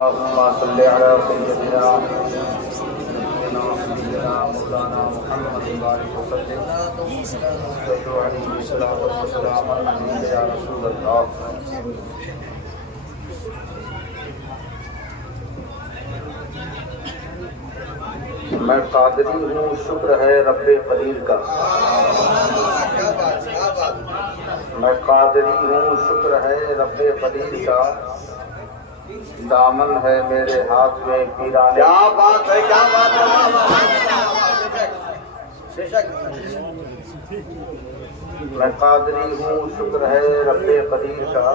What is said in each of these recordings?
اللهم صل على سيدنا مولانا محمد وبارك وسلم عليه الصلاة والسلام عليك يا رسول الله. میں قادری ہوں، شکر ہے رب قدیر کا. میں قادری ہوں، شکر ہے رب قدیر کا. دامن ہے میرے ہاتھ میں پیرانے. کیا بات ہے، کیا بات ہے. میں قادری ہوں، شکر ہے رب قدیر کا.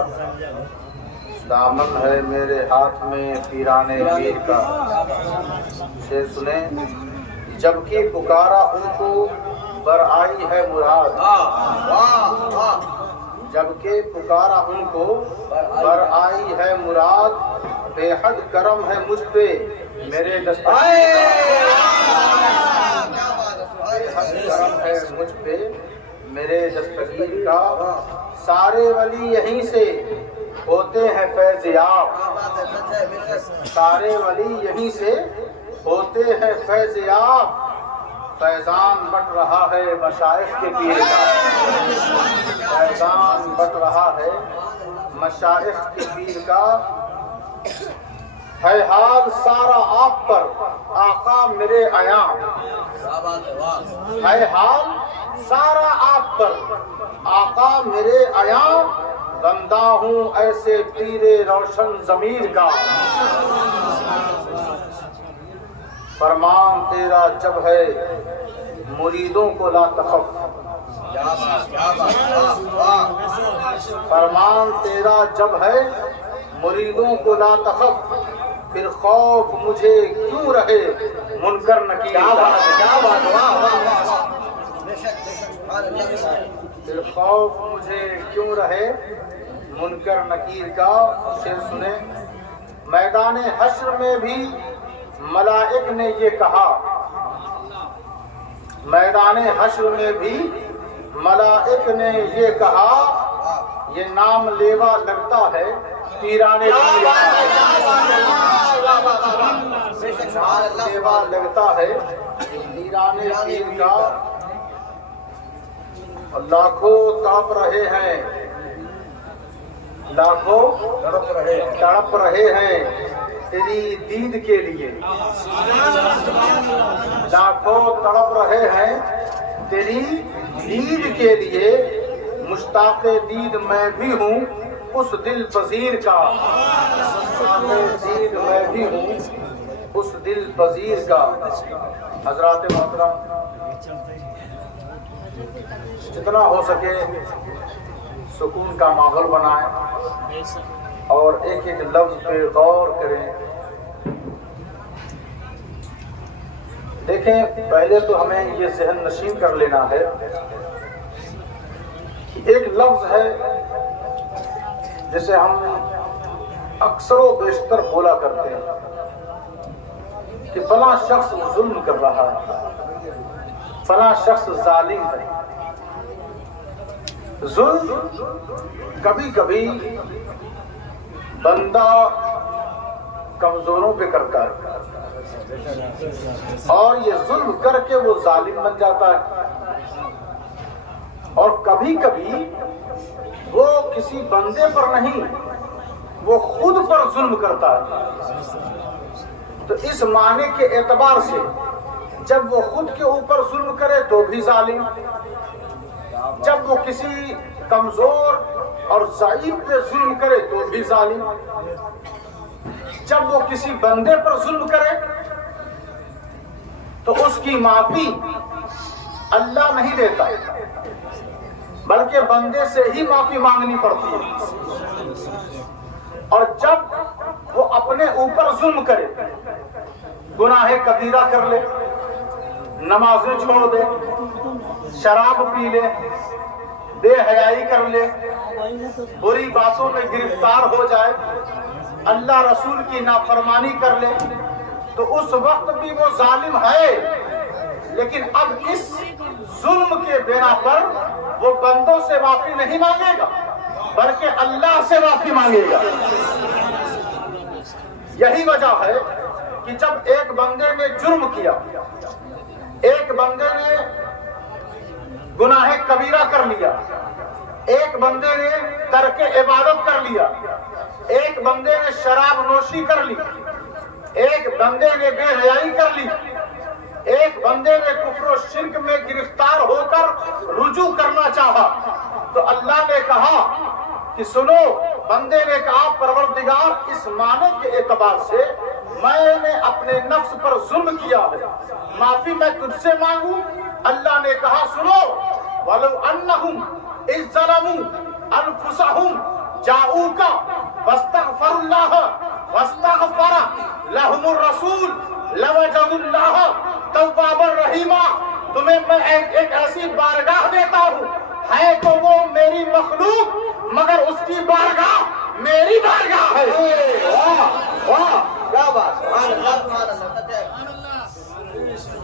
دامن ہے میرے ہاتھ میں پیرانے پیر کا. شعر سنیں. جب کہ پکارا ان کو بر آئی ہے مراد. جب کہ پکارا ان کو بر آئی ہے مراد. بے حد کرم ہے مجھ پہ میرے دستگیر کا. بے حد کرم ہے مجھ پہ میرے دستگیر کا. سارے ولی یہیں سے ہوتے ہیں فیض یاب. سارے ولی یہیں سے ہوتے ہیں فیض یاب. فیضان بٹ رہا ہے مشائخ کے پیر کا. فیضان بٹ رہا ہے مشائخ کے پیر کا. ہے حال سارا آپ پر آقا میرے عیاں. ہے حال سارا آپ پر آقا میرے عیاں. بندہ ہوں ایسے پیر روشن ضمیر کا. فرمان تیرا جب ہے مریدوں کو لا تخف. فرمان تیرا جب ہے مریدوں کو لا تخف. پھر خوف مجھے کیوں رہے منکر نکیر کا. پھر خوف مجھے کیوں رہے منکر نکیر کا. شعر سنیں. میدان حشر میں بھی ملائک نے یہ کہا. میدان حشر میں بھی ملائک نے یہ کہا. یہ نام لیوا لگتا ہے پیرانے پیر کا. لیوا لگتا ہے پیرانے پیر کا. لاکھوں تڑپ رہے ہیں، لاکھوں تڑپ رہے ہیں تیری دید کے لیے. لاکھوں تڑپ رہے ہیں تیری دید کے لیے. مشتاق دید میں بھی ہوں اس دل پذیر کا. مشتاق دید میں بھی ہوں اس دل پذیر کا. حضرات محترم، جتنا ہو سکے سکون کا ماحول بنائیں اور ایک ایک لفظ پہ غور کریں. دیکھیں، پہلے تو ہمیں یہ ذہن نشین کر لینا ہے کہ ایک لفظ ہے جسے ہم اکثر و بیشتر بولا کرتے ہیں کہ فلاں شخص ظلم کر رہا ہے، فلاں شخص ظالم ہے. ظلم کبھی کبھی بندہ کمزوروں پہ کرتا ہے اور یہ ظلم کر کے وہ ظالم بن جاتا ہے. اور کبھی کبھی وہ کسی بندے پر نہیں، وہ خود پر ظلم کرتا ہے. تو اس معنی کے اعتبار سے جب وہ خود کے اوپر ظلم کرے تو بھی ظالم، جب وہ کسی کمزور اور ضعیف پہ ظلم کرے تو بھی ظالم، جب وہ کسی بندے پر ظلم کرے تو اس کی معافی اللہ نہیں دیتا بلکہ بندے سے ہی معافی مانگنی پڑتی ہے. اور جب وہ اپنے اوپر ظلم کرے، گناہ کبیرہ کر لے، نمازیں چھوڑ دے، شراب پی لے، بے حیائی کر لے، بری باتوں میں گرفتار ہو جائے، اللہ رسول کی نافرمانی کر لے، تو اس وقت بھی وہ ظالم ہے. لیکن اب اس ظلم کے بنا پر وہ بندوں سے معافی نہیں مانگے گا بلکہ اللہ سے معافی مانگے گا. یہی وجہ ہے کہ جب ایک بندے نے جرم کیا، ایک بندے نے گناہ کبیرہ کر لیا، ایک بندے نے ترک عبادت کر لیا، ایک بندے نے شراب نوشی کر لی، ایک بندے نے بے حیائی کر لی، ایک بندے نے کفر و شرک میں گرفتار ہو کر رجوع کرنا چاہا، تو اللہ نے کہا کہ سنو، بندے نے کہا پروردگار اس معنی کے اعتبار سے میں نے اپنے نفس پر ظلم کیا ہے، معافی میں تجھ سے مانگوں۔ اللہ نے کہا سنو، وَلَوْ أَنَّهُمْ إِذْ ظَلَمُوا أَنفُسَهُمْ جَاءُوكَ وَاسْتَغْفَرُوا اللَّهَ وَاسْتَغْفَرَ لَهُمُ الرَّسُولُ لَوَجَدُوا اللَّهَ تَوَّابًا رَحِيمًا۔ تمہیں میں ایک ایسی بارگاہ دیتا ہوں، ہے تو وہ میری مخلوق مگر اس کی بارگاہ میری بارگاہ ہے۔ واہ واہ کیا بات، سبحان اللہ سبحان اللہ،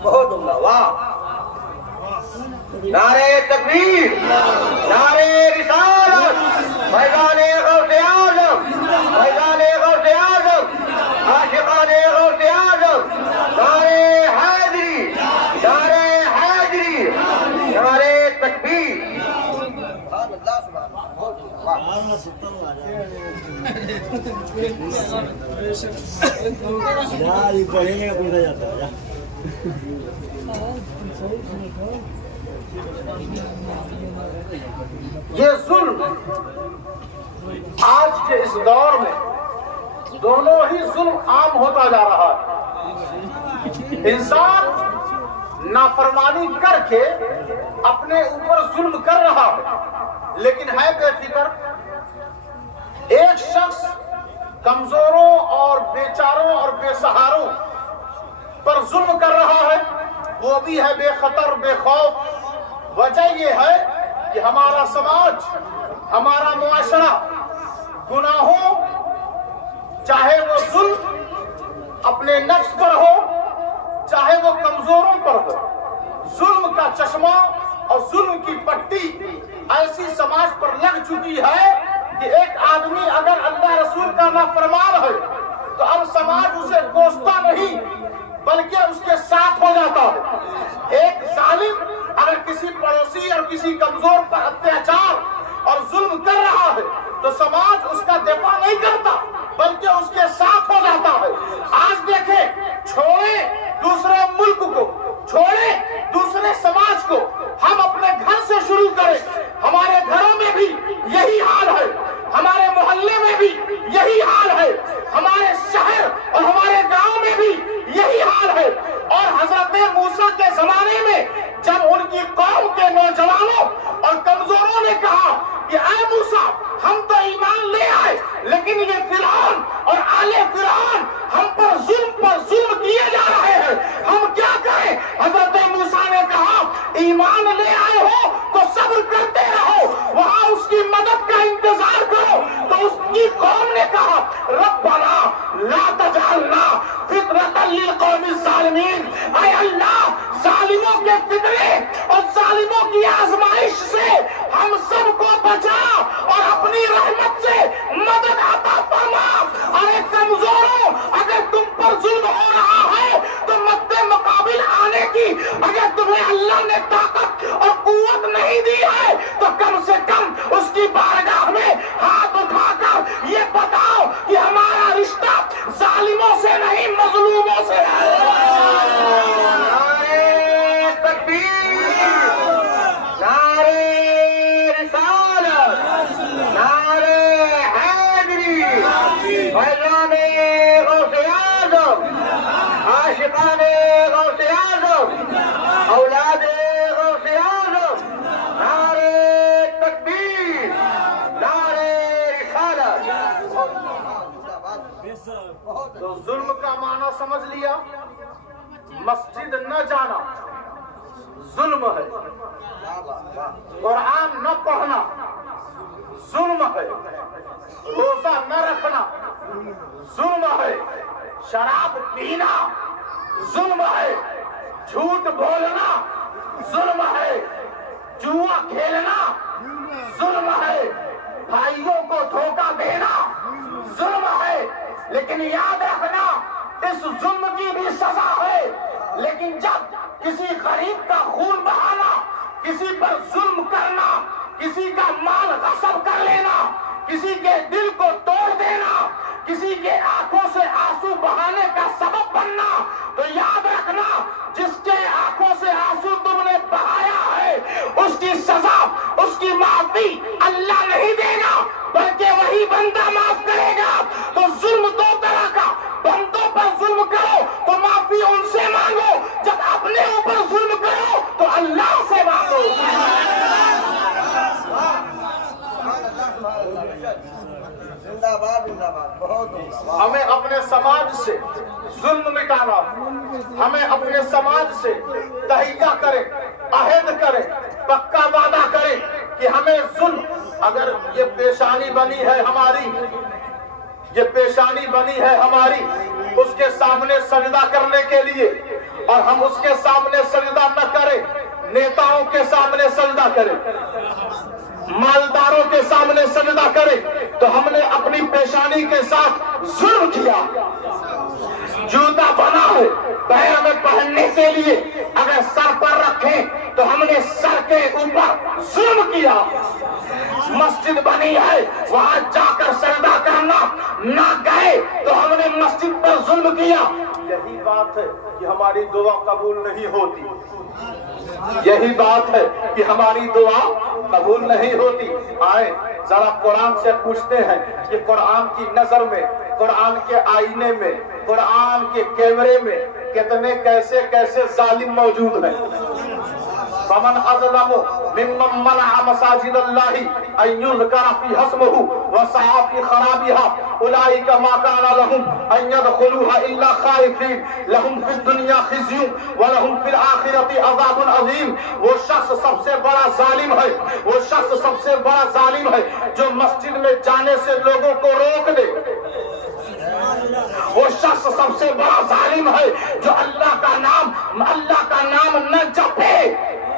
بہت عمدہ، واہ۔ نعرہ تکبیر، نعرہ رسالت، فیضان غوث اعظم، فیضان غوث اعظم، عاشقان غوث اعظم، نعرہ حیدری، نعرہ حیدری، نعرہ تکبیر۔ سبحان اللہ سبحان اللہ، بہت عمدہ، یہ ظلم آج کے اس دور میں دونوں ہی ظلم عام ہوتا جا رہا ہے۔ انسان نافرمانی کر کے اپنے اوپر ظلم کر رہا ہے، لیکن ہے بے فکر۔ ایک شخص کمزوروں اور بیچاروں اور بے سہاروں پر ظلم کر رہا ہے، وہ بھی ہے بے خطر بے خوف۔ وجہ یہ ہے کہ ہمارا سماج، ہمارا معاشرہ گناہوں، چاہے وہ ظلم اپنے نفس پر ہو چاہے وہ کمزوروں پر ہو، ظلم کا چشمہ اور ظلم کی پٹی ایسی سماج پر لگ چکی ہے کہ ایک آدمی اگر اللہ رسول کا نافرمان ہے تو اب سماج اسے کوستا نہیں بلکہ اس کے ساتھ ہو جاتا ہے۔ ایک ظالم اگر کسی پڑوسی اور کسی کمزور پر اتیاچار اور ظلم کر رہا ہے تو سماج اس کا دفاع نہیں کرتا بلکہ اس کے ساتھ ہو جاتا ہے۔ آج دیکھیں، چھوڑیں دوسرے ملک کو، چھوڑیں دوسرے سماج کو، ہم اپنے گھر سے شروع کریں۔ ہمارے گھروں میں بھی یہی حال ہے، ہمارے محلے میں بھی یہی حال ہے، ہمارے شہر اور ہمارے گاؤں میں بھی یہی حال ہے۔ اور حضرت موسیٰ کے زمانے میں جب ان کی قوم کے نوجوانوں اور کمزوروں نے کہا کہ اے موسیٰ ہم تو ایمان لے آئے لیکن یہ فرعون اور آل فرعون ہم پر ظلم کیے جا رہے ہیں، ہم کیا کریں؟ حضرت موسیٰ نے کہا ایمان لے آئے ہو تو صبر کرتے رہو، وہاں اس کی مدد کا انتظار کرو۔ تو اس کی قوم نے کہا ربنا لا تجعلنا فتنة للقوم الظالمین، اے اللہ ظالموں کے فتنے اور ظالموں کی آزمائش سے ہم سب کو بچا اور اپنی رحمت سے مدد عطا فرما۔ ارے کمزوروں، اگر تم پر ظلم ہو رہا ہے تو مد مقابل آنے کی اگر تمہیں اللہ نے طاقت اور قوت نہیں دی ہے تو کم سے کم اس کی بارگاہ میں ہاتھ اٹھا کر یہ بتاؤ کہ ہمارا رشتہ ظالموں سے نہیں مظلوموں سے ہے۔ نعرہ تکبیر، نعرہ رسالت، نعرہ حیدری، فیضان غوث اعظم، عاشقان غوث اعظم، اولاد غوث اعظم، نعرہ تکبیر، نعرہ رسالت۔ تو ظلم کا معنی سمجھ لیا، مسجد نہ جانا ظلم ہے، قرآن نہ پڑھنا ظلم ہے، روزہ نہ رکھنا ظلم ہے، شراب پینا ظلم ہے، جھوٹ بولنا ظلم ہے، جوا کھیلنا ظلم ہے، بھائیوں کو دھوکہ دینا ظلم ہے، لیکن یاد رکھنا اس ظلم کی بھی سزا ہے. لیکن جب کسی غریب کا خون بہانا، کسی پر ظلم کرنا، کسی کا مال غصب کر لینا، کسی کے دل کو توڑ دینا، کسی کے آنکھوں سے آنسو بہانے کا سبب بننا، تو یاد رکھنا جس کے آنکھوں سے آنسو تم نے بہایا ہے اس کی سزا، اس کی معافی اللہ نہیں دے گا بلکہ وہی بندہ معاف کرے گا. تو ظلم دو طرح کا، بندوں پر ظلم کرو تو معافی ان سے مانگو، جب اپنے اوپر ظلم کرو تو اللہ سے مانگو. زندہ باد زندہ باد. بہت عمدہ. ہمیں اپنے سماج سے ظلم مٹانا، ہمیں اپنے سماج سے تہیہ کریں، عہد کریں، پکا وعدہ کریں کہ ہمیں ظلم، اگر یہ پیشانی بنی ہے ہماری، یہ پیشانی بنی ہے ہماری اس کے سامنے سجدہ کرنے کے لیے، اور ہم اس کے سامنے سجدہ نہ کریں، نیتاؤں کے سامنے سجدہ کریں، مالداروں کے سامنے سجدہ کریں، تو ہم نے اپنی پیشانی کے ساتھ ظلم کیا. جوتا بنا ہے پیر میں پہننے کے لیے، اگر سر پر رکھیں تو ہم نے سر کے اوپر ظلم کیا. مسجد بنی ہے وہاں جا کر سجدہ کرنا نہ گئے تو ہم نے مسجد پر ظلم کیا. یہی بات ہے کہ ہماری دعا قبول نہیں ہوتی، یہی بات ہے کہ ہماری دعا قبول نہیں ہوتی. آئے ذرا قرآن سے پوچھتے ہیں کہ قرآن کی نظر میں، قرآن کے آئینے میں، قرآن کے کیمرے میں کتنے کیسے کیسے ظالم موجود ہیں. فمن اظلم ممن منع مساجد اللہ ان یذکر فیہا اسمہ وسعی فی خرابها اولئک ما کان لهم ان يدخلوها الا خائفین لهم فی الدنیا خزی ولهم فی الآخرۃ عذاب عظیم. وہ شخص سب سے بڑا ظالم ہے، وہ شخص سب سے بڑا ظالم ہے جو مسجد میں جانے سے لوگوں کو روک دے. وہ شخص سب سے بڑا ظالم ہے جو اللہ کا نام نہ جپے،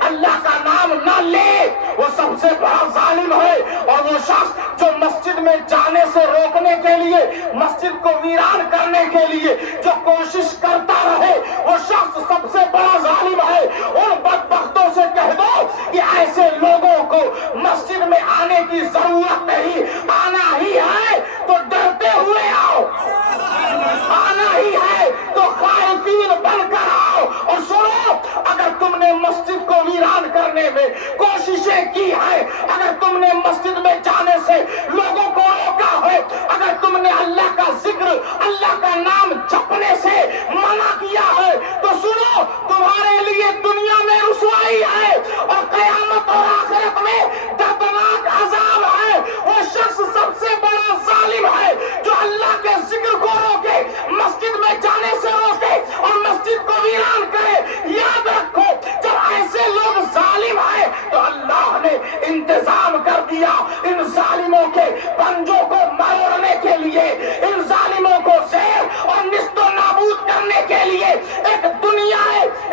اللہ کا نام نہ لے، وہ سب سے بڑا ظالم ہے. اور وہ شخص جو مسجد میں جانے سے روکنے کے لیے، مسجد کو ویران کرنے کے لیے جو کوشش کرتا رہے، وہ شخص سب سے بڑا ظالم ہے. ان بدبختوں سے کہہ دو کہ ایسے لوگوں کو مسجد میں آنے کی ضرورت نہیں، آنا ہی ہے تو ڈرتے ہوئے آؤ، آنا ہی ہے تو خائفین بن کر آؤ. اور سنو، اگر تم نے مسجد کو ویران کرنے میں کوششیں کی ہے، اگر تم نے مسجد میں جانے سے لوگوں کو روکا ہے، اگر تم نے اللہ کا ذکر، اللہ کا نام جپنے سے منع کیا ہے، تو سنو تمہارے لیے دنیا میں رسوائی ہے اور قیامت اور آخرت میں دردناک عذاب ہے. وہ شخص سب سے بڑا ظالم ہے جو اللہ کے ذکر کو روکے، مسجد میں جانے سے روکے اور مسجد کو ویران کرے. یاد رکھو جب ایسے لوگ ظالم ہیں تو اللہ نے انتظام کر دیا ان ظالموں کے پنجوں کو مروڑنے کے لیے، ان ظالموں کو زیر اور نیست و نابود کرنے کے لیے. ایک دنیا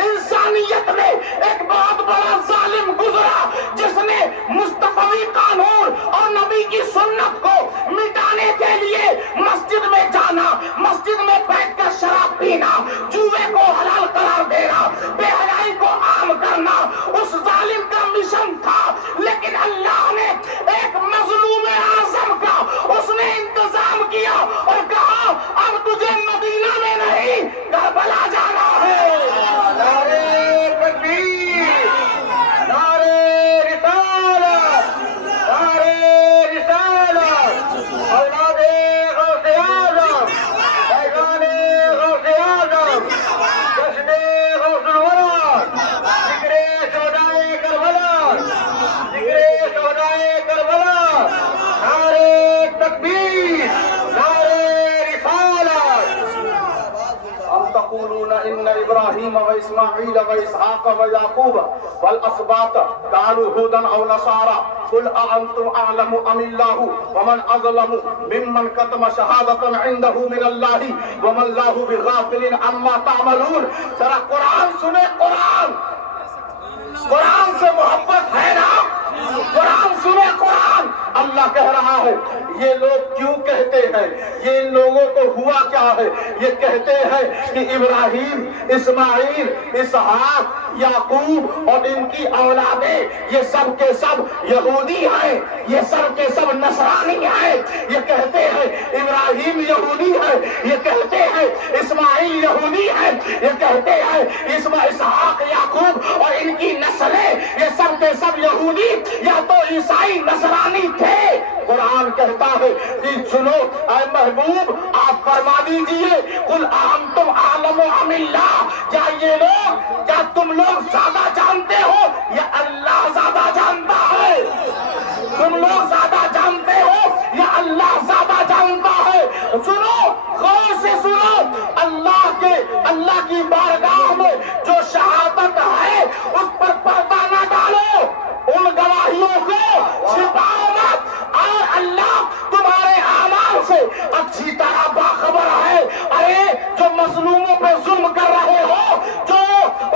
انسانیت میں ایک بہت بڑا ظالم گزرا جس نے مصطفی قانون اور نبی کی سنت کو مٹانے کے لیے مسجد میں جانا، مسجد میں بیٹھ کر شراب پینا، جوے کو حلال قرار دینا، بے حیائی کو عام کرنا اس ظالم کا مشن تھا. لیکن اللہ نے ایک مظلوم اعظم کا اس نے انتظام کیا اور کہا اب تجھے مدینہ میں نہیں کربلا جانا ہے. نعرے تکبیر، نعرے رسالت، نعرے رسالت. اولاد غوث اعظم، پیغام غوث اعظم، جشن غوث الورا، ذکر شہدائے کربلا، ذکر شہدائے کربلا. نعرے تکبیر، نعرے رسالت. ام تقولون ان ابراہیم و اسماعیل و اسحاق و یعقوب والاسباط كانوا هودا او نصارى قل اانتم اعلم ام اللہ ومن اظلم ممن كتم شہادة عنده من اللہ وما اللہ بغافل عما تعملون. ذرا قرآن سنے، قرآن سے محبت ہے نا؟ قرآن سنے، قرآن اللہ کہہ رہا ہے یہ لوگ کیوں کہتے ہیں، یہ ان لوگوں کو ہوا کیا ہے؟ یہ کہتے ہیں کہ ابراہیم، اسماعیل، اسحاق، یعقوب اور ان کی اولادیں یہ سب کے سب یہودی ہیں، یہ سب کے سب نصرانی ہیں۔ یہ کہتے ہیں ابراہیم یہودی ہے، یہ کہتے ہیں اسماعیل یہودی ہے، یہ کہتے ہیں اسحاق، یعقوب اور ان کی نسلیں یہ سب کے سب یہودی یا تو عیسائی نصرانی تھے۔ قرآن کہتا ہے کہ سنو اے محبوب آپ فرما دیجئے قل انتم اعلم ام اللہ، کیا یہ لوگ، کیا تم لوگ زیادہ جانتے ہو یا اللہ زیادہ جانتا ہے؟ تم لوگ زیادہ جانتے ہو یا اللہ زیادہ جانتا ہے؟ سنو، غور سے سنو، اللہ کی بارگاہ میں جو شہادت ہے اس پر پردہ نہ ڈالو، ان گواہیوں کو چھپاؤ مت، اور اللہ تمہارے اعمال سے اچھی طرح باخبر ہے۔ ارے جو مظلوموں پہ ظلم کر رہے ہو، جو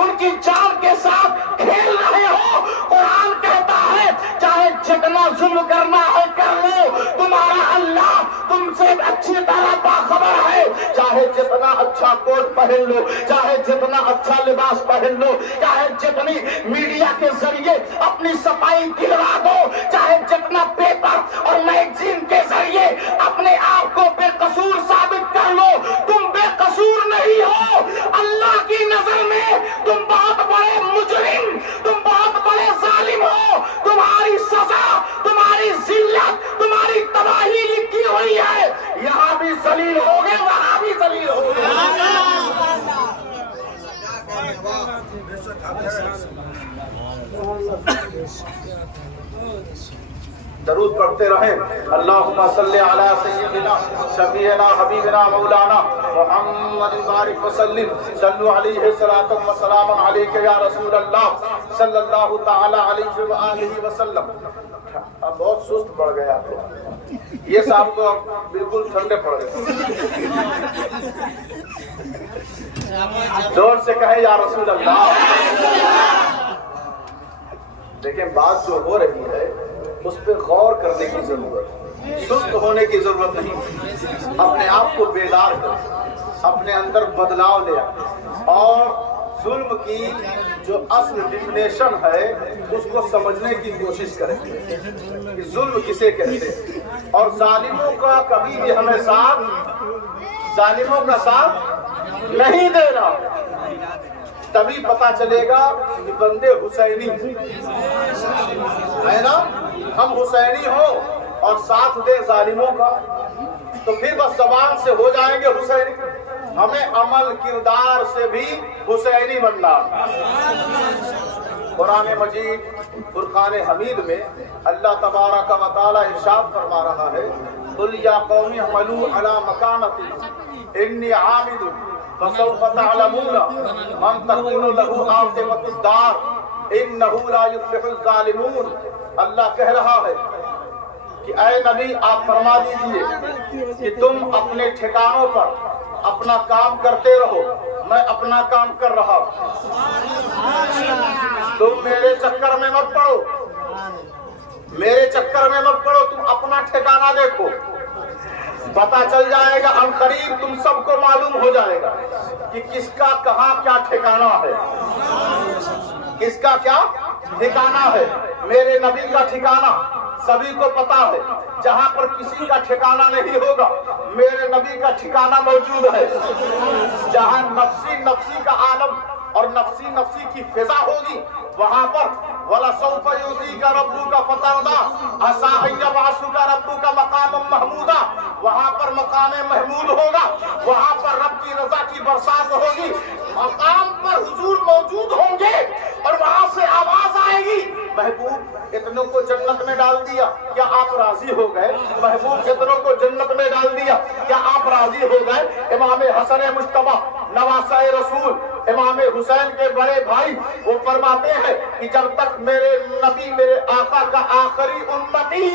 ان کی جان کے ساتھ کھیل رہے ہو، قرآن کہتا ہے چاہے جتنا ظلم کرنا ہے کر لو، تمہارا اللہ تم سے اچھی طرح باخبر ہے۔ چاہے جتنا اچھا کوٹ پہن لو، چاہے جتنا اچھا لباس پہن لو، چاہے جتنی میڈیا کے ذریعے اپنی صفائی دلوا دو، چاہے جتنا پیپر اور میگزین کے ذریعے اپنے آپ کو بے قصور ثابت کر لو، تم بے قصور نہیں ہو۔ اللہ کی نظر میں تم بہت بڑے مجرم، تم بہت بڑے ظالم ہو۔ تمہاری سزا، تمہاری ذلت، تمہاری تباہی لکھی ہوئی ہے۔ یہاں بھی ذلیل ہوگے، وہاں بھی ذلیل ہوگے۔ درود پڑھتے رہیں۔ اللہم صلی علی سیدنا شفیعنا حبیبنا مولانا محمد بارک وسلم، صلو علیہ صلاۃ و سلام علیک یا رسول اللہ صلی اللہ تعالی علیہ وآلہ وسلم۔ اب بہت سست پڑ گئے آپ لوگ، یہ صاحب تو بالکل ٹھنڈے پڑ گئے۔ زور سے کہیں یا رسول اللہ۔ لیکن بات جو ہو رہی ہے اس پہ غور کرنے کی ضرورت ہے، سست ہونے کی ضرورت نہیں۔ اپنے آپ کو بیدار کر، اپنے اندر بدلاؤ لے، اور ظلم کی جو اصل ڈیفینیشن ہے اس کو سمجھنے کی کوشش کریں کہ ظلم کسے کہتے ہیں، اور ظالموں کا کبھی بھی ہمیں ظالموں کا ساتھ نہیں دینا۔ تبھی پتا چلے گا کہ بندے حسینی ہے نا، ہم حسینی ہوں اور ساتھ دے ظالموں کا، تو پھر بس زبان سے ہو جائیں گے حسینی۔ ہمیں عمل کردار سے بھی حسینی بننا۔ قرآن مجید فرقان حمید میں اللہ تبارک و تعالی ارشاد فرما رہا ہے قل یا قوم اعملوا علی مکانتی انی عامل فسوف تعلمون من تکون له عاقبۃ الدار انہ لا یفلح الظالمون۔ اللہ کہہ رہا ہے کہ اے نبی آپ فرما دیجئے کہ تم اپنے ٹھکانوں پر اپنا کام کرتے رہو، میں اپنا کام کر رہا ہوں، تم میرے چکر میں مت پڑو، میرے چکر میں مت پڑو، تم اپنا ٹھکانہ دیکھو، پتا چل جائے گا ان قریب، تم سب کو معلوم ہو جائے گا کہ کس کا کہاں کیا ٹھکانہ ہے، کس کا کیا ٹھکانہ ہے۔ میرے نبی کا ٹھکانہ سبھی کو پتا ہے، جہاں پر کسی کا ٹھکانہ نہیں ہوگا میرے نبی کا ٹھکانہ موجود ہے۔ جہاں نفسی نفسی کا عالم اور نفسی نفسی کی فضا ہوگی وہاں پر وَلَسَوْفَ يُعْطِيكَ رَبُّكَ فَتَرْضَىٰ عَسَىٰ أَن يَبْعَثَكَ رَبُّكَ مَقَامًا مَحْمُودًا، وہاں پر مقام محمود ہوگا، وہاں پر رب کی رضا کی برسات ہوگی، مقام پر حضور موجود ہوں گے اور وہاں سے آواز آئے گی محبوب اتنوں کو جنت میں ڈال دیا، کیا آپ راضی ہو گئے؟ محبوب اتنوں کو جنت میں ڈال دیا، کیا آپ راضی ہو گئے؟ امام حسن مجتبی نواسہ رسول امام حسین کے بڑے بھائی وہ فرماتے ہیں کہ جب تک میرے نبی میرے آقا کا آخری امتی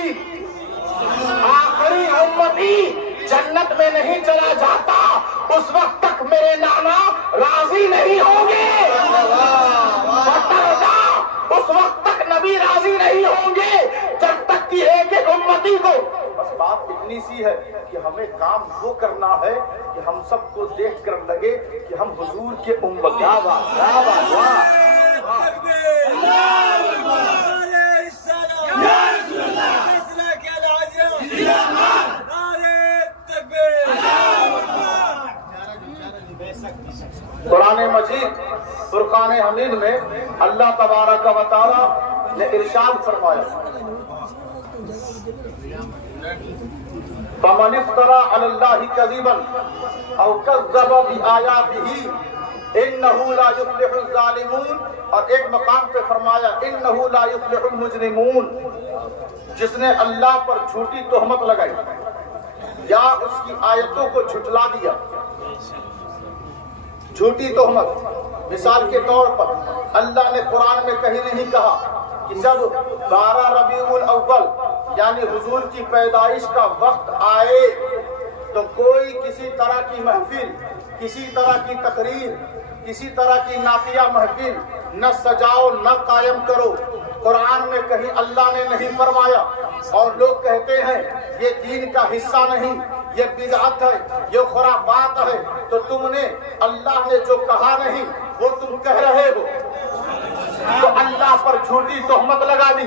جنت میں نہیں چلا جاتا اس وقت تک میرے نانا راضی نہیں ہوں گے، اس وقت تک نبی راضی نہیں ہوں گے جب تک کی ایک ایک امتی کو. بس بات اتنی سی ہے کہ ہمیں کام وہ کرنا ہے کہ ہم سب کو دیکھ کر لگے کہ ہم حضور کے امتی. کیا بات، کیا بات، واہ. قرآن مجید فرقان حمید میں اللہ تبارک و تعالی نے ارشاد فرمایا فَمَنِ افْتَرَىٰ عَلَى اللَّهِ كَذِبًا أَوْ كَذَّبَ بِآيَاتِهِ إِنَّهُ لَا يُفْلِحُ الظَّالِمُونَ. اور ایک مقام پہ فرمایا إِنَّهُ لَا يُفْلِحُ الْمُجْرِمُونَ. جس نے اللہ پر جھوٹی تہمت لگائی یا اس کی آیتوں کو جھٹلا دیا. جھوٹی تہمت مثال کے طور پر اللہ نے قرآن میں کہیں نہیں کہا کہ جب 12 ربیع الاول یعنی حضور کی پیدائش کا وقت آئے تو کوئی کسی طرح کی محفل، کسی طرح کی تقریر، کسی طرح کی نعتیہ محفل نہ سجاؤ نہ قائم کرو. قرآن میں کہیں اللہ نے نہیں فرمایا. اور لوگ کہتے ہیں یہ دین کا حصہ نہیں، یہ بدعت ہے، یہ خرافات ہے. تو تم نے اللہ نے جو کہا نہیں وہ تم کہہ رہے ہو. تو اللہ پر جھوٹی تہمت لگا دی،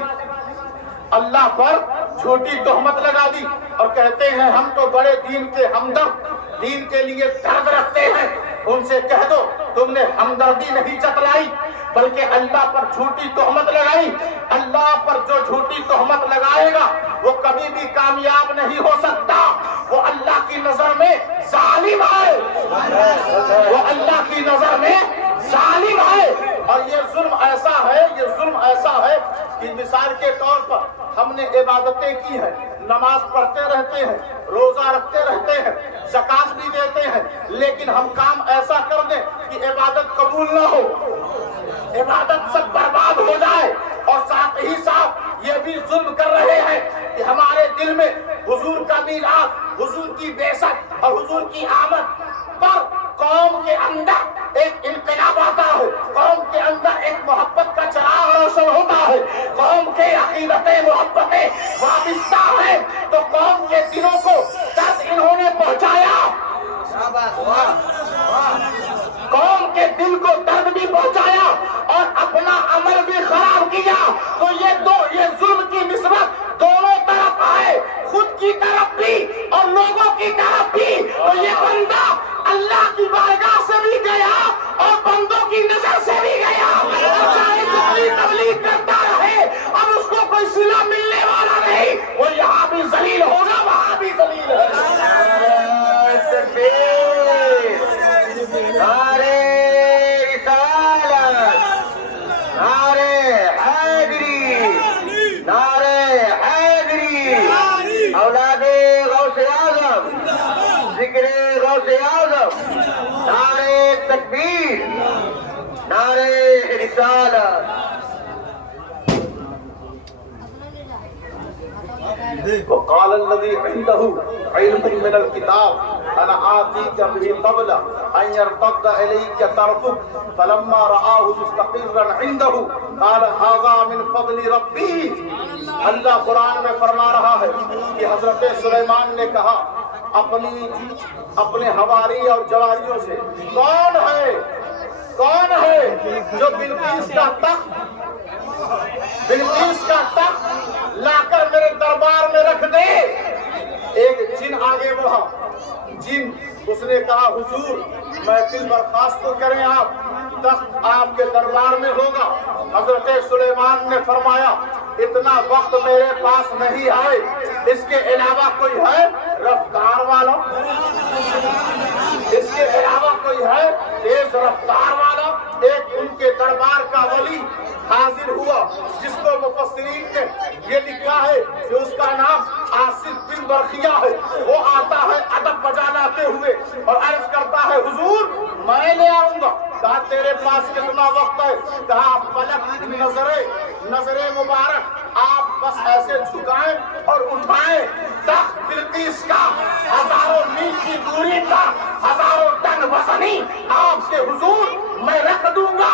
اللہ پر جھوٹی تہمت لگا دی اور کہتے ہیں ہم تو بڑے دین کے ہمدرد، دین کے لیے درد رکھتے ہیں. ان سے کہہ دو تم نے ہمدردی نہیں جتلائی بلکہ اللہ پر جھوٹی تہمت لگائی. اللہ پر جو جھوٹی تہمت لگائے گا وہ کبھی بھی کامیاب نہیں ہو سکتا. وہ اللہ کی نظر میں ظالم ہے، وہ اللہ کی نظر میں ظالم ہے. اور یہ ظلم ایسا ہے، یہ ظلم ایسا ہے کہ مثال کے طور پر ہم نے عبادتیں کی ہیں، نماز پڑھتے رہتے ہیں، روزہ رکھتے رہتے ہیں، زکات بھی دیتے ہیں، لیکن ہم کام ایسا کر دیں کہ عبادت قبول نہ ہو، عبادت سب برباد ہو جائے. اور ساتھ ہی ساتھ یہ بھی ظلم کر رہے ہیں کہ ہمارے دل میں حضور کا میلاد، حضور کی بعثت اور حضور کی آمد پر قوم کے اندر ایک انقلاب آتا ہے، قوم کے اندر ایک محبت کا چراغ روشن ہوتا ہے، قوم کے عقیدتیں محبتیں وابستہ ہیں. تو قوم کے دلوں کو درد انہوں نے پہنچایا، قوم کے دل کو درد بھی پہنچایا اور اپنا عمل بھی خراب کیا. تو یہ ظلم کی نسبت دونوں طرف آئے، خود کی طرف بھی اور لوگوں کی طرف بھی. تو یہ بندہ اللہ کی بارگاہ سے بھی گیا اور بندوں کی نظر سے بھی گیا. چاہے جتنی تبلیغ کرتا رہے اب اس کو کوئی صلہ ملنے والا نہیں. وہ یہاں بھی ذلیل ہوگا، وہاں بھی ذلیل ہے. نعرے رسالت، نعرے حیدری، نعرے حیدری، اولاد غوث اعظم، ذکر غوث اعظم، نعرے تکبیر، نعرے رسالت. وقال الذي عنده علم من الكتاب انا آتيك به قبل ان يرتد اليك طرفك فلما رآه مستقرا عنده قال هذا من فضل ربي. اللہ قرآن میں فرما رہا ہے کہ حضرت سلیمان نے کہا اپنے حواری اور جواریوں سے کون ہے جو بلقیس کا تخت لا کر میرے دربار میں رکھ دے. ایک جن آگے بڑھا، جن اس نے کہا حضور محفل برخاست تو کریں آپ، تخت آپ کے دربار میں ہوگا. حضرت سلیمان نے فرمایا اتنا وقت میرے پاس نہیں ہے، اس کے علاوہ کوئی ہے رفتار والا، اس کے علاوہ کوئی ہے تیز رفتار والا. ایک ان کے دربار کا ولی حاضر ہوا جس کو مفسرین نے یہ لکھا ہے کہ اس کا نام آصف بن برخیہ ہے. وہ آتا ہے ادب بجاتے ہوئے اور عرض کرتا ہے حضور میں لے آؤں گا. کہا تیرے پاس کتنا وقت ہے؟ کہا پلک نظر مبارک آپ بس ایسے جھکائیں اور اٹھائیں. تخت بلقیس کا 1000 میل کی دوری پر 1000 ٹن وزنی آپ کے حضور میں رکھ دوں گا.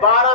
12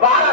12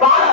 12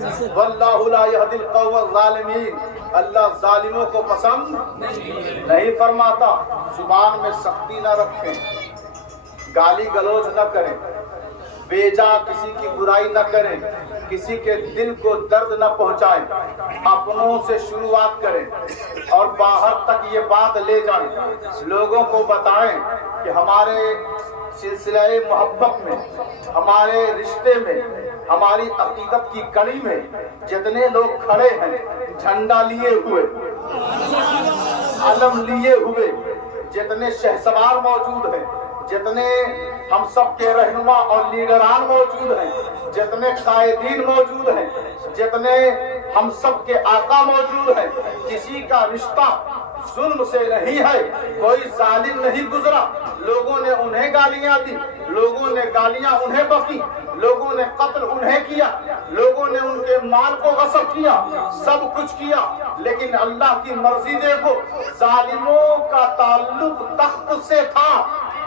واللہ لا یہدی القوم الظالمین، اللہ ظالموں کو پسند نہیں فرماتا۔ زبان میں سختی نہ رکھیں، گالی گلوچ نہ کریں، بیجا کسی کی برائی نہ کریں، کسی کے دل کو درد نہ پہنچائیں، اپنوں سے شروعات کریں اور باہر تک یہ بات لے جائیں، لوگوں کو بتائیں کہ ہمارے سلسلہ محبت میں، ہمارے رشتے میں، ہماری عقیدت کی کڑی میں جتنے لوگ کھڑے ہیں جھنڈا لیے ہوئے، علم لیے ہوئے، جتنے شہسوار موجود ہیں، جتنے ہم سب کے رہنما اور لیڈران موجود ہیں، جتنے قائدین موجود ہیں، جتنے ہم سب کے آقا موجود ہیں، کسی کا رشتہ ظلم سے نہیں ہے، کوئی ظالم نہیں گزرا، لوگوں نے انہیں گالیاں دی، لوگوں نے گالیاں انہیں بکی، لوگوں نے قتل انہیں کیا، لوگوں نے ان کے مال کو غصب کیا، سب کچھ کیا، لیکن اللہ کی مرضی دیکھو، ظالموں کا تعلق تخت سے تھا،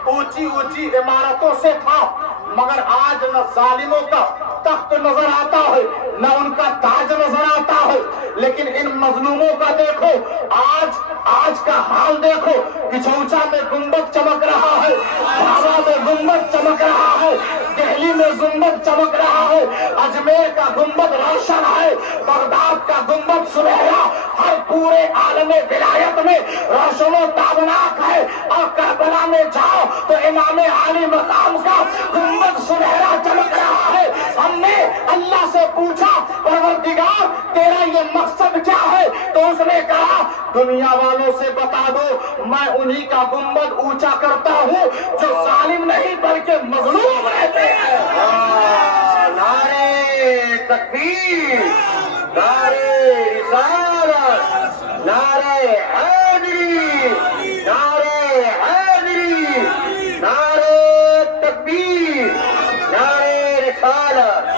اونچی اونچی عمارتوں سے تھا، مگر آج نہ ظالموں کا تخت نظر آتا ہے نہ ان کا تاج نظر آتا ہے، لیکن ان مظلوموں کا دیکھو، آج کا حال دیکھو، کچھوچا میں گنبد چمک رہا ہے، بھاوا میں گنبد چمک رہا ہے، دہلی میں گنبد چمک رہا ہے، اجمیر کا گنبد روشن ہے، بغداد کا گنبد سنہرا، ہر پورے عالم ولایت میں روشن و تابناک ہے، اور کربلا میں جاؤ تو امام عالی مقام کا گنبد سنہرا چمک رہا ہے۔ ہم نے اللہ سے پوچھا پروردگار تیرا یہ مقصد کیا ہے؟ تو اس نے کہا دنیا والوں سے بتا دو میں انہی کا گنبد اونچا کرتا ہوں جو ظالم نہیں بلکہ مظلوم رہتے ہیں۔ نعرے تکبیر، نعرے رسالت، نعرے حیدری، نعرے حیدری، نعرے تکبیر، نعرے رسالت۔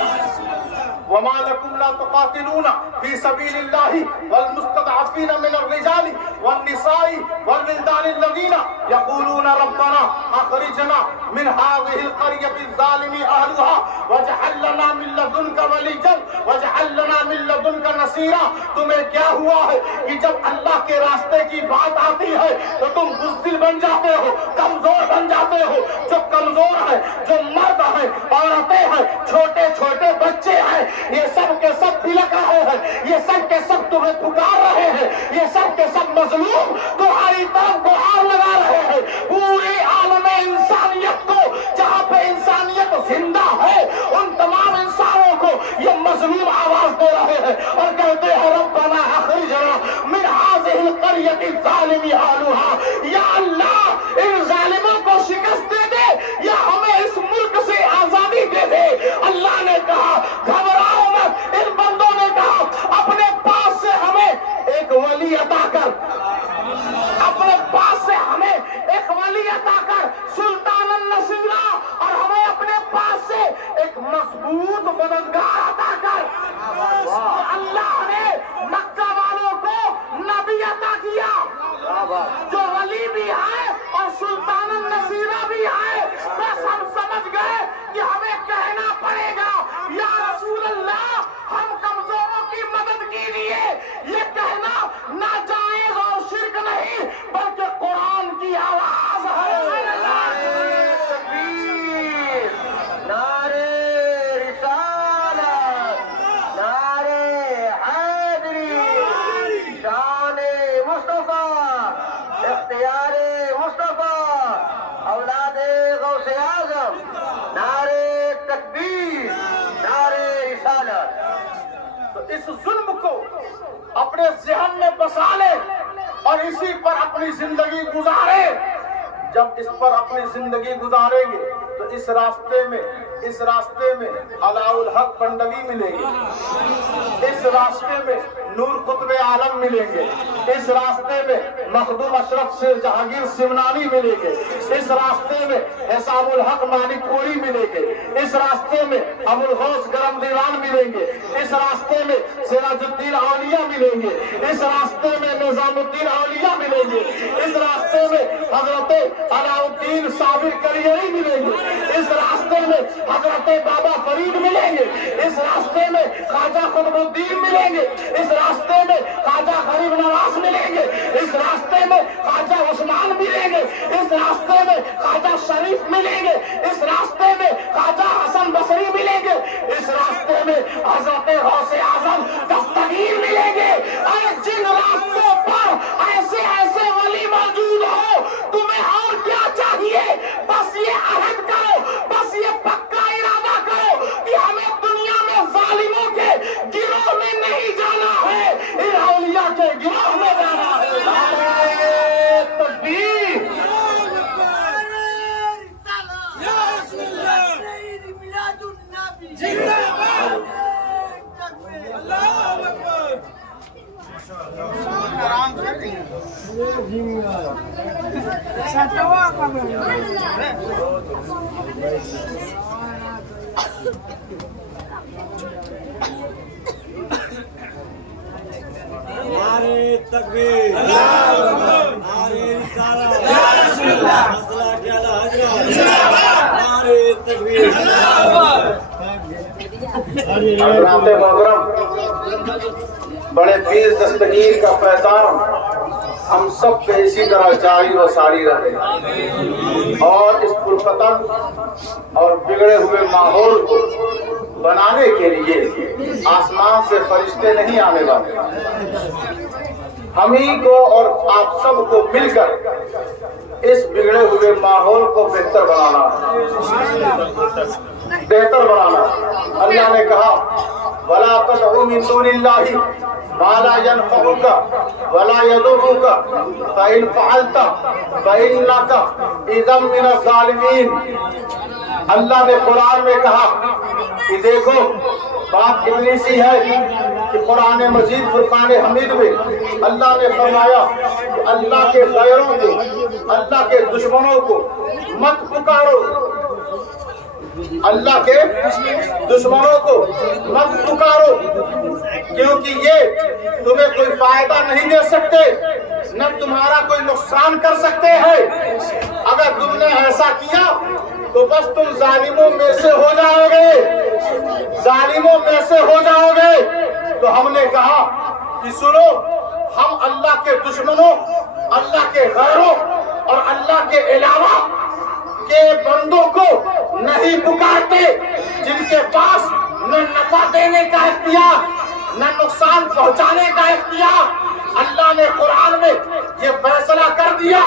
وما لكم لا تقاتلون في سبيل الله والمستضعفين من الرجال والنساء والولدان الذين يقولون ربنا اخرجنا من هذه القرية الظالم اهلها واجعل لنا من لدنك وليا واجعل لنا من لدنك نصيرا۔ تمہیں کیا ہوا ہے کہ جب اللہ کے راستے کی بات آتی ہے تو تم بزدل بن جاتے ہو، کمزور بن جاتے ہو؟ جو کمزور ہے، جو مرد ہے، عورتیں ہیں، چھوٹے چھوٹے بچے ہیں، یہ سب کے سب بلک رہے ہیں، یہ سب کے سب تمہیں پکار رہے ہیں، یہ سب کے سب مظلوم تمہاری طرف گہار لگا رہے ہیں۔ پورے عالم انسانیت کو، جہاں پہ انسانیت زندہ ہے، ان تمام انسانوں کو یہ مظلوم آواز دے رہے ہیں اور کہتے ہیں ربنا اخرجنا من هذه القرية الظالم اهلها۔ یا اللہ ان ظالموں کو شکست دے دے یا ہمیں اس ملک سے آزادی دے دے۔ اللہ نے کہا گھبراؤ مت، ان بندوں نے کہا اپنے پاس سے ہمیں ایک ولی عطا کر، اپنے پاس سے ہمیں ایک ولی عطا کر، سلطان النصیرہ، اور ہمیں اپنے پاس سے ایک مضبوط مددگار عطا کر۔ اللہ نے مکہ والوں کو نبی عطا کیا جو ولی بھی ہے اور سلطان النصیرہ بھی ہے۔ بس ہم سمجھ گئے کہ ہمیں کہنا پڑے گا یا رسول اللہ ہم کمزوروں کی مدد کیجیے۔ یہ کہنا ناجائز اور شرک نہیں بلکہ قرآن کی آواز ہے۔ نعرے تکبیر، نعرے رسالت، نعرے حیدری، شان مصطفیٰ، اختیار مصطفیٰ، اولاد غوث اعظم، نعرے تکبیر، نعرے رسالت۔ تو اس ظلم کو اپنے ذہن میں بسا لے اور اسی پر اپنی زندگی گزارے۔ جب اس پر اپنی زندگی گزاریں گے تو اس راستے میں علاء الحق بنڈلی ملیں گے، اس راستے میں نور قطب عالم ملیں گے، اس راستے میں مخدوم اشرف سے جہانگیر سمنانی ملیں گے، اس راستے میں حسام الحق مالک پوری ملیں گے، اس راستے میں ابو الغوث گرم دیوان ملیں گے، اس راستے میں سراج الدین اولیاء ملیں گے، اس راستے میں نظام الدین اولیاء ملیں گے۔ ملیں گے، اس راستے میں حضرت علاؤالدین صابر کلیری ملیں گے، اس راستے میں حضرت بابا فرید ملیں گے، اس راستے میں خواجہ قطب الدین ملیں گے، اس راستے میں خواجہ غریب نواز ملیں گے، اس راستے میں خواجہ عثمان ملیں گے، اس راستے میں خواجہ شریف ملیں گے، اس راستے میں خواجہ حسن بصری ملیں گے، اس راستے میں حضرت غوث اعظم دستگیر ملیں گے۔ اور جن راستوں پر ایسے ایسے ولی موجود ہو، تمہیں اور کیا چاہیے؟ بس یہ عہد کرو، بس یہ پکا ارادہ کرو کہ ہمیں دنیا میں ظالموں کے گروہ میں نہیں جانا ہے، ان اولیاء کے گروہ میں جانا ہے۔ نعرہ تکبیر! نعرے تکبیر، نعرے رسالت، مسئلہ کیا حضرت، نعرے تکبیر۔ حضرات محترم، بڑے پیر دستگیر کا فیضان ہم سب پہ اسی طرح جاری و ساری رہے، اور اس پرفتن اور بگڑے ہوئے ماحول کو بنانے کے لیے آسمان سے فرشتے نہیں آنے والے، ہم ہی کو اور آپ سب کو مل کر اس بگڑے ہوئے ماحول کو بہتر بنانا ہے۔ اللہ نے کہا وَلَا تَدْعُ مِن دُونِ اللَّهِ مَا لَا يَنفَعُكَ وَلَا يَضُرُّكَ فَإِن فَعَلْتَ فَإِنَّكَ إِذًا مِنَ الظَّالِمِينَ۔ اللہ نے قرآن میں کہا کہ دیکھو بات کتنی سی ہے کہ قرآن مجید فرقان حمید میں اللہ نے فرمایا کہ اللہ کے غیروں کو، اللہ کے دشمنوں کو مت پکارو، اللہ کے دشمنوں کو مت پکارو، کیونکہ یہ تمہیں کوئی فائدہ نہیں دے سکتے، نہ تمہارا کوئی نقصان کر سکتے ہیں۔ اگر تم نے ایسا کیا تو بس تم ظالموں میں سے ہو جاؤ گے، ظالموں میں سے ہو جاؤ گے۔ تو ہم نے کہا کہ سنو، ہم اللہ کے دشمنوں، اللہ کے غیروں اور اللہ کے علاوہ کے بندوں کو نہیں پکارتے جن کے پاس نہ نفع دینے کا اختیار نہ نقصان پہنچانے کا اختیار۔ اللہ نے قرآن میں یہ فیصلہ کر دیا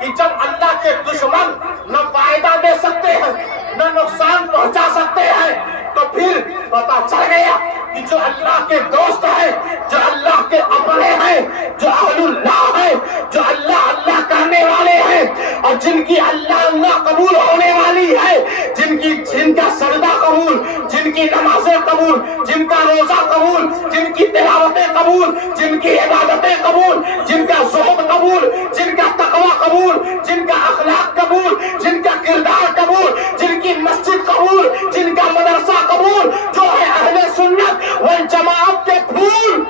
کہ جب اللہ کے دشمن نہ فائدہ دے سکتے ہیں نہ نقصان پہنچا سکتے ہیں، تو پھر پتا چل گیا کہ جو اللہ کے دوست ہیں، جو اللہ کے اپنے ہیں، جو اہل اللہ ہیں، جو اللہ اللہ کرنے والے ہیں، اور جن کی اللہ اللہ قبول ہونے والی ہے، جن کا سجدہ قبول، جن کی نمازیں قبول، جن کا روزہ قبول، جن کی تلاوتیں قبول، جن کی عبادتیں قبول، جن کا زہد قبول، جن کا تقوی قبول، جن کا اخلاق قبول، جن کا کردار قبول، جن کی مسجد قبول، جن کا مدرسہ قبول، جو ہے اہل سنت والجماعت کے پھول،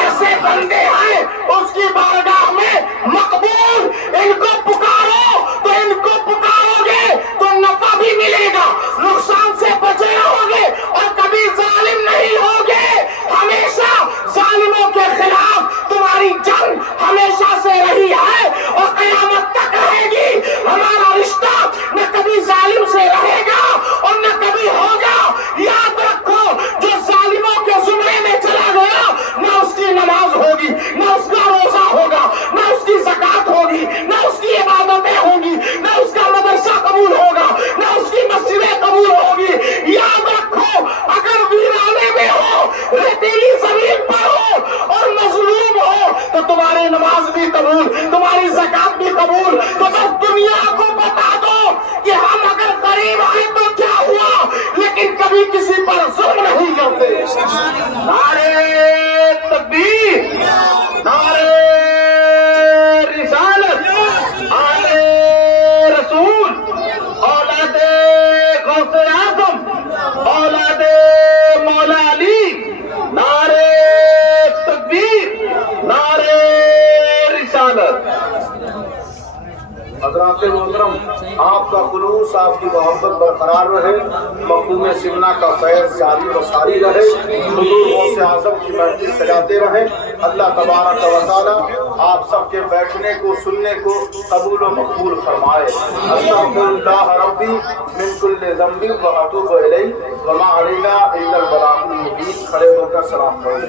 ایسے بندے ہیں اس کی بارگاہ میں مقبول۔ ان کو پکارو تو ان کو پکارو گے تو نفع بھی ملے گا، نقصان سے بچے رہو گے اور کبھی ظالم نہیں ہوگے۔ ہمیشہ ظالموں کے خلاف تمہاری جنگ ہمیشہ سے رہی ہے اور قیامت تک رہے گی۔ ہمارا رشتہ نہ کبھی ظالم سے رہے گا اور نہ کبھی ہوگا۔ یاد رکھو، جو ظالموں کے زمرے میں چلا گیا، نہ اس کی نماز ہوگی، نہ اس کا روزہ ہوگا، نہ اس کی زکات ہوگی، نہ اس کی عبادتیں ہوں گی، نہ اس کا مدرسہ قبول ہوگا، نہ اس کی مسجدیں قبول ہوگی۔ یاد رکھو، اگر ویرانے میں ہو، ریتیلی زمین پر ہو اور مظلوم ہو، تو تمہاری نماز بھی قبول، تمہاری زکات بھی قبول۔ تو بس دنیا کو بتا دو کہ ہم اگر قریب آئے تو کیا ہوا، لیکن کبھی کسی پر ظلم نہیں کرتے۔ نعرے تکبیر، نعرے رسالت، آلِ رسول، اولاد غوث اعظم، اولاد مولا علی، نعرے تکبیر، نعرے حضرات محترم آپ کا خلوص آپ کی محبت برقرار رہے، مقدوم سمنا کا فیض جاری و ساری رہے، حضور غوث اعظم کی محفل سجاتے رہیں۔ اللہ تبارک و تعالی آپ سب کے بیٹھنے کو سننے کو قبول و مقبول فرمائے۔ استغفر اللہ ربی من کل ذنب و اتوب الیہ وما علینا الا البلاغ المبین۔ کھڑے ہو کر سلام پڑھیں۔